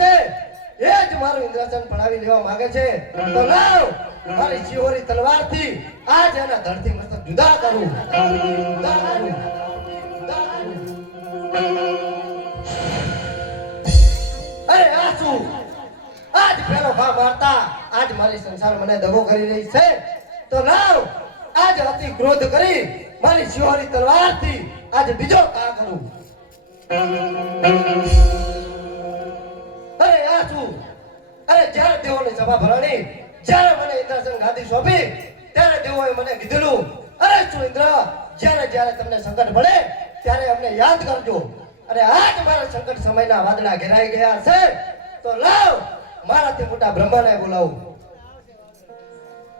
છે? એ જ મારું ઇન્દ્રાસન પડાવી લેવા માંગે છે. તો લાવ, મારી શિવોરી તલવારથી આજ એના ધરતી મસ્તક જુદા કરું. અરે આ શું? આજ પેલો ભા મારતા, આજ મારી સંસાર મને દગો કરી રહી છે. તો લાવ, આજ અતિ ક્રોધ કરી મારી શિહોરી તલવારથી આજ બીજો કા કરું? આ અરે જ્યારે દેવોની સભા ભરાણી જ્યારે મને ઇન્દ્રાસન ગાદી સોંપી ત્યારે દેવોએ મને કીધેલું, અરે શું ઇન્દ્ર જ્યારે જ્યારે તમને સંકટ પડે ત્યારે અમને યાદ કરજો. અને આજ મારા સંકટ સમયના વાદળા ઘેરાઈ ગયા છે, તો લાવ, મારાથી મોટા બ્રહ્માને બોલાવું.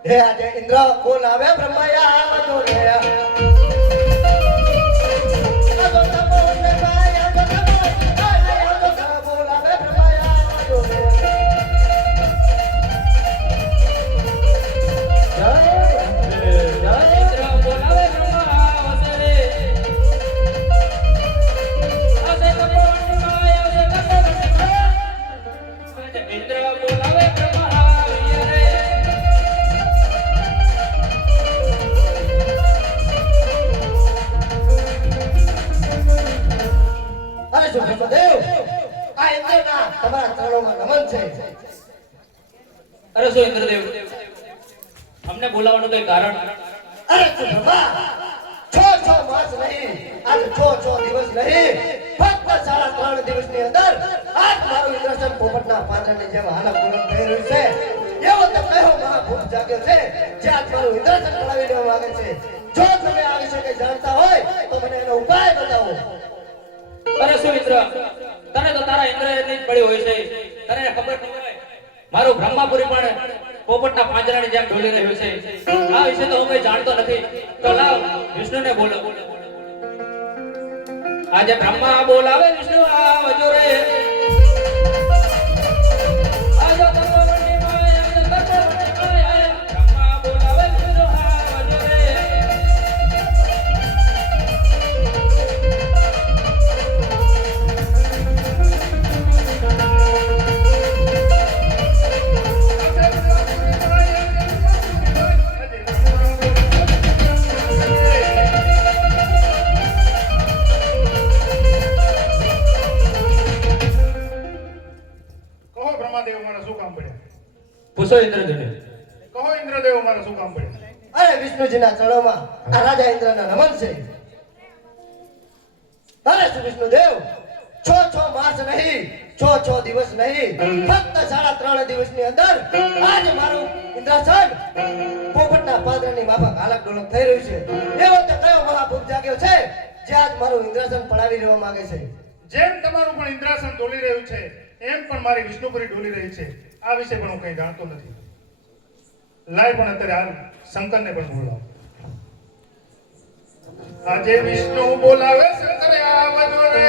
હે આજે ઇન્દ્ર, બોલાવે બ્રહ્મયા તમારા ચરણોમાં નમન છે. અરે શું ઇન્દ્રદેવ? અમને બોલાવવાનું કઈ કારણ? અરે બ્રહ્મા છ છ માસ નહીં આજ છ છ દિવસ નહીં. ફક્ત સાડા ત્રણ દિવસની અંદર આજ મારું ઇન્દ્રસન પોપટના પાંજરાની જેમ હાલત પૂરણ થઈ રહ્યું છે. એવો તો કયો મહાભૂત જાગ્યો છે જે આજ મારું ઇન્દ્રસન કરાવી દેવા માંગે છે? જો તમે આ વિશે કંઈ જાણતા હોય તો મને એનો ઉપાય બતાવો. અરે ઇન્દ્ર? તને તો તારા ઇન્દ્ર એટલી જ પડી હોય છે. તને ખબર ન હોય. મારું બ્રહ્માપુરી પણ પોપટના પાંજરાની જેમ ઢોલી રહ્યું છે. આ વિશે તો હું કઈ જાણતો નથી. તો લાવ, વિષ્ણુને બોલો. આજે બ્રહ્મા બોલાવે વિષ્ણુ આવજો રે. વિષ્ણુજીના ચરણોમાં આ રાજા ઇન્દ્રના નમન છે. અરે શ્રી વિષ્ણુદેવ, છ છ માસ નહીં, છ છ દિવસ નહીં, ફક્ત સાડા ત્રણ દિવસની અંદર આજ મારું ઇન્દ્રાસન પોપટના પાદરની માફક હાલક ડોલક થઈ રહ્યું છે. એવો તો કયો મહાભૂત જાગ્યો છે જે આજ મારું ઇન્દ્રાસન પડાવી લેવા માંગે છે? જેમ તમારું પણ ઇન્દ્રાસન ડોલી રહ્યું છે, એમ પણ મારી વિષ્ણુપુરી ડોલી રહી છે. આ વિશે પણ હું કંઈ જાણતો નથી. લાય પણ અત્યારે હાલ શંકરને પણ બોલાવો. આજે વિષ્ણુ બોલાવે છે આવજો રે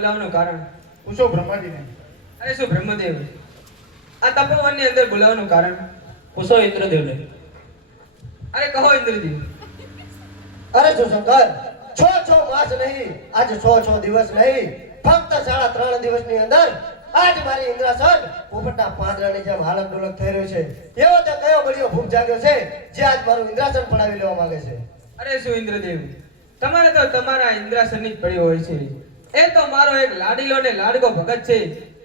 બોલાવવાનું કારણ? પૂછો બ્રહ્માજીને? અરે શું બ્રહ્મદેવ? આ તપોવનની અંદર બોલાવવાનું કારણ? પૂછો ઇન્દ્રદેવને. અરે કહો ઇન્દ્રદેવ. અરે જો શંકર છ છ માસ નહીં આજે છ છ દિવસ નહીં ફક્ત સાડા ત્રણ દિવસની અંદર આજ મારી ઇન્દ્રાસન પોપટના પાંદડાની જેમ હાલત ડોલક થઈ રહ્યો છે. એવો તો કયો બળિયો ભૂખ જાગ્યો છે જે આજ મારું ઇન્દ્રાસન પડાવી લેવા માંગે છે? અરે શું ઇન્દ્રદેવ? તમારે તો તમારા ઇન્દ્રાસનની જ પડી હોય છે. એ તો મારો એક લાડીલો ને લાડકો ભગત છે.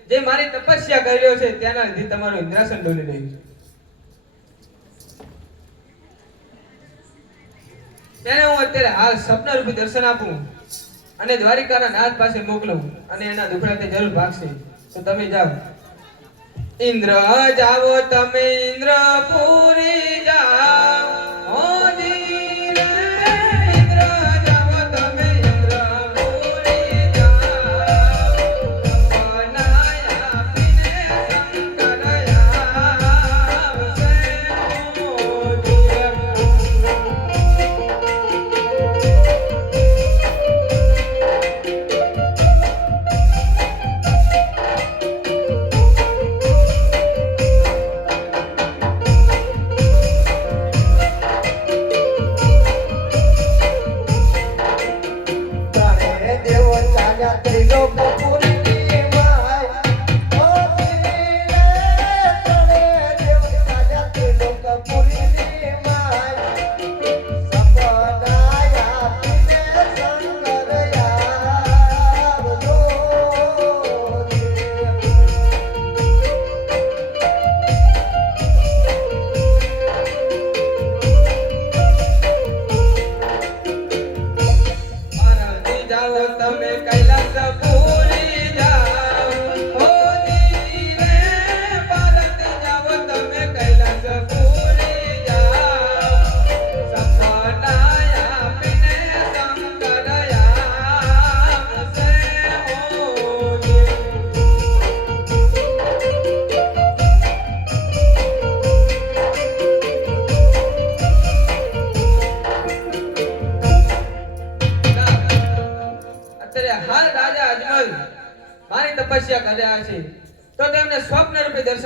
જે મારી તપસ્યા કરી રહ્યો છે, તેના લીધે તમારું ઇન્દ્રાસન ડોલી રહ્યું છે. તેને હું અત્યારે હાલ સપના રૂપી દર્શન આપું અને દ્વારિકાના નાથ પાસે મોકલું અને એના દુખડાથી જરૂર ભાગશે. તો તમે જાઓ. ઇન્દ્ર જાવો તમે ઇન્દ્રપુરી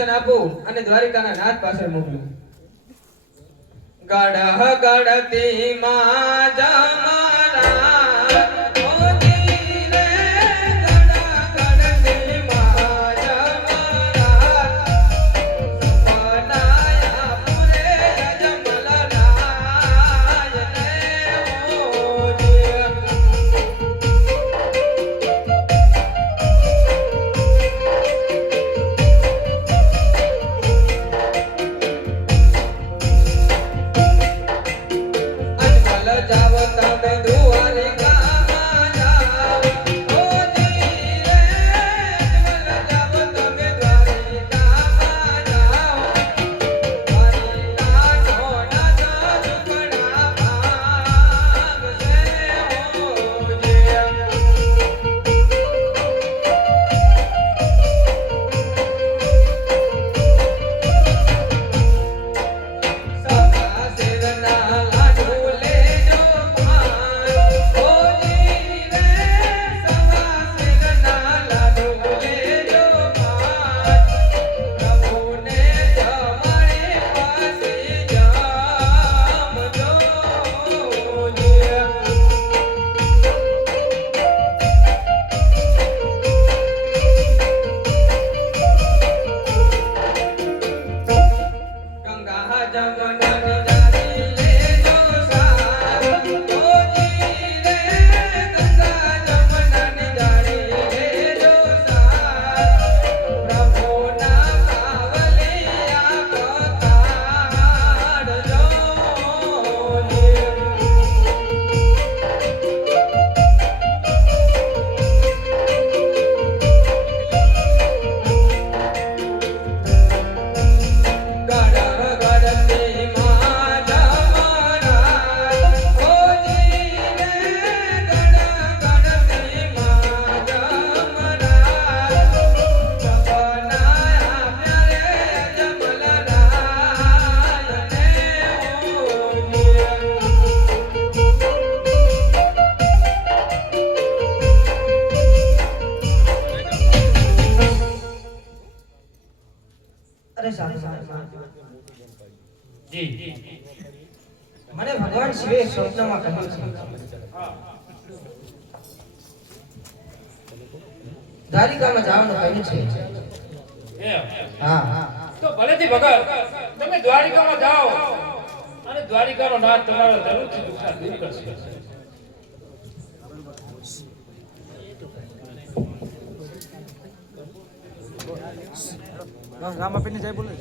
રૂપે આપું અને દ્વારિકાના નાથ પાસે મોકલું. ગઢ ગઢતી માં જમાના મને ભગવાન શિવે સ્વપ્નમાં કહ્યું છે. દ્વારિકામાં જવાનું કહ્યું છે. હા હા. તો ભલેથી ભગત તમે દ્વારિકામાં જાઓ. અને દ્વારિકાનો નાથ તમારો જરૂરથી દુઃખના દૂર કરશે. રામાપીને જય બોલે.